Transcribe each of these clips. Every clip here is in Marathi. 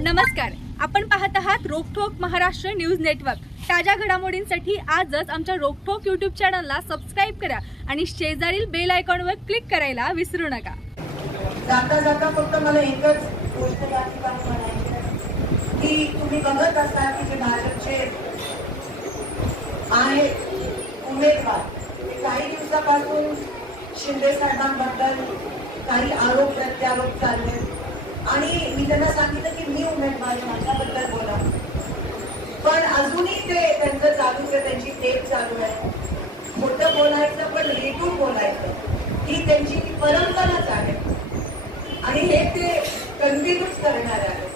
नमस्कार. आपण पाहत आहात रोकठोक महाराष्ट्र न्यूज नेटवर्क. ताज्या घडामोडींसाठी आजच आमच्या रोकठोक यूट्यूब चॅनलला सबस्क्राईब करा आणि शेजारील बेल आयकॉनवर क्लिक करायला विसरू नका. जाता जाता फक्त मला एकच गोष्ट या ठिकाणी म्हणायची की तुम्ही बघत असाल की जे भाजपचे आहे उमेदवार काही दिवसापासून शिंदे साहेबांबद्दल काही आरोप प्रत्यारोप चालले आणि मी त्यांना सांगितलं की मी उमेदवारी माझ्याबद्दल बोला. पण अजूनही ते त्यांचं चालू आहे त्यांची टेप चालू आहे. मोठं बोलायचं पण रेटून बोलायचं. ही त्यांची परंपराच आहे. आणि हे ते कंटिन्यूच करणार आहे.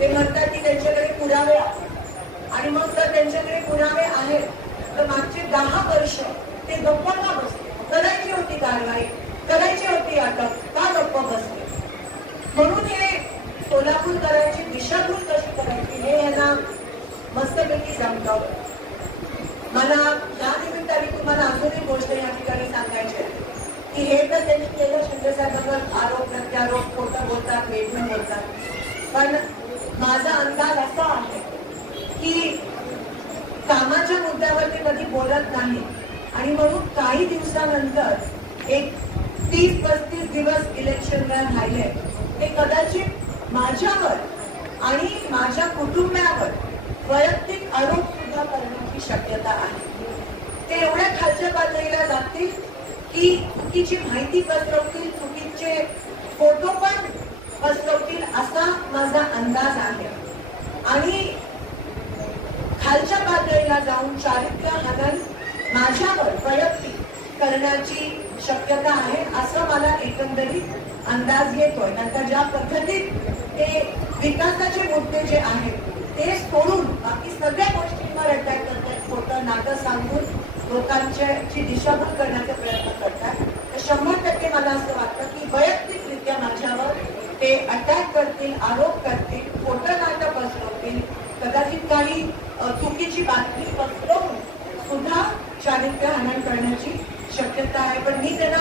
ते म्हणतात की त्यांच्याकडे पुरावे आहेत. आणि मग जर त्यांच्याकडे पुरावे आहेत तर मागचे दहा वर्ष ते गप्प का बसले? करायची होती कारवाई करायची होती अटक. म्हणून हे सोलापूरकरांची दिशाभूल कशी करायची हे यांना मस्तपैकी जमतं मला या निमित्ताने तुम्हाला अजून एक गोष्ट या ठिकाणी सांगायची आहे की हे तर त्यांनी केलं शिंदेसाहेबांवर आरोप प्रत्यारोप खोटं बोलतात वेगळं बोलतात. पण माझा अंदाज असा आहे की कामाच्या मुद्द्यावर ते कधी बोलत नाही. आणि म्हणून काही दिवसानंतर एक तीस पस्तीस दिवस इलेक्शनला राहिले. ते कदाचित माझ्यावर आणि माझ्या कुटुंबावर वैयक्तिक आरोप सुद्धा करण्याची शक्यता आहे. ते एवढ्या खालच्या पातळीला जातील की चुकीची माहिती पसरवतील चुकीचे फोटो पण पसरवतील असा माझा अंदाज आहे. आणि खालच्या पातळीला जाऊन चारित्र्य हनन माझ्यावर वैयक्तिक करण्याची शक्यता आहे असं मला एकंदरीत अंदाज येतोय. नंतर ज्या पद्धतीत ते विकासाचे मुद्दे जे आहेत ते सोडून बाकी सगळ्या गोष्टींवर अटॅक करतात खोटं नाटं सांगून लोकांची दिशाभूल करण्याचा प्रयत्न करतात. तर शंभर टक्के मला असं वाटतं की वैयक्तिकरित्या माझ्यावर ते अटॅक करतील आरोप करतील खोटं नाटं पसरवतील. कदाचित काही चुकीची बातमी पसरवून सुद्धा चारित्र्य हनन करण्याची पण मी त्यांना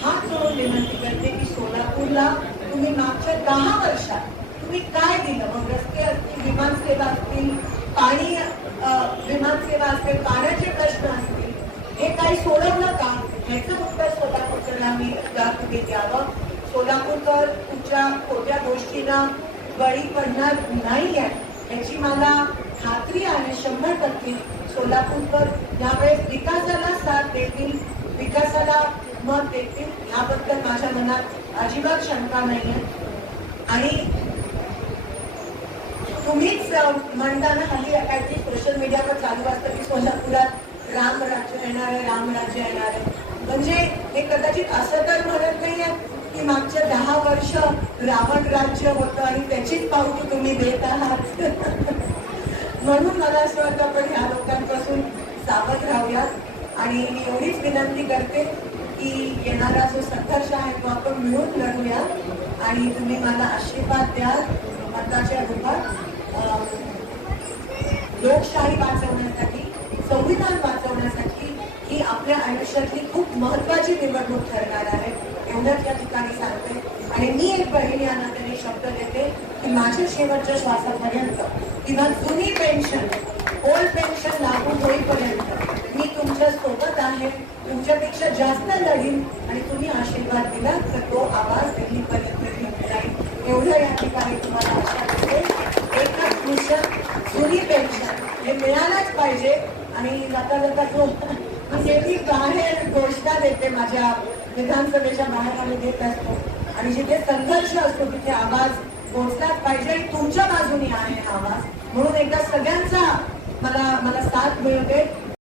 हात जोडून विनंती करते की सोलापूरला तुम्ही मागच्या दहा वर्षात तुम्ही काय दिलं? मग रस्ते असतील विमानसेवा असतील पाणी विमानसेवा असेल पाण्याचे प्रश्न असतील हे काही सोडवलं का? ह्याचं उत्तर सोलापूरकरांना मी या तुम्ही द्यावं. सोलापूरकर तुमच्या खोट्या गोष्टींना बळी पडणार नाही आहे याची मला खात्री आहे शंभर टक्के सोलापूरकर यावेळेस मत देते याबद्दल माझ्या मनात अजिबात शंका नाही आणि तुम्हीच म्हणताना हल्ली काहीतरी सोशल मीडियावर चालू असतं की सोलापुरात राम राज्य येणार आहे राम राज्य येणार आहे. म्हणजे हे कदाचित असं तर म्हणत नाहीये की मागच्या दहा वर्ष रावण राज्य होतं आणि त्याचीच पावती तुम्ही देत आहात. म्हणून मला असं वाटतं आपण ह्या लोकांपासून सावध राहूयात. आणि मी एवढीच विनंती करते की येणारा जो संघर्ष आहे तो आपण मिळून लढूया. आणि तुम्ही मला आशीर्वाद द्या मताच्या रूपात लोकशाही वाचवण्यासाठी संविधान वाचवण्यासाठी ही आपल्या आयुष्यातली खूप महत्वाची निवडणूक ठरणार आहे. एवढंच या ठिकाणी सांगते. आणि मी एक बहीण या नात्याने शब्द देते की माझ्या शेवटच्या श्वासापर्यंत किंवा जुनी पेन्शन ओल्ड पेन्शन लागू होईपर्यंत सोबत आहे तुमच्यापेक्षा जास्त लढीन आणि तुम्ही आशीर्वाद दिला तर तो आवाज दिल्लीपर्यंत पर्यंत जाईल. एवढं या ठिकाणी तुम्हाला आशा करते एकच मिशन जुनी पेन्शन. हे मिळालंच पाहिजे. आणि जाता जाता तो मी बाहेर घोषणा देते माझ्या विधानसभेच्या बाहेर आम्ही देत असतो. आणि जिथे संघर्ष असतो तिथे आवाज पोहोचलाच पाहिजे. आणि तुमच्या बाजूने आहे हा आवाज. म्हणून एकदा सगळ्यांचा मला मला साथ मिळते.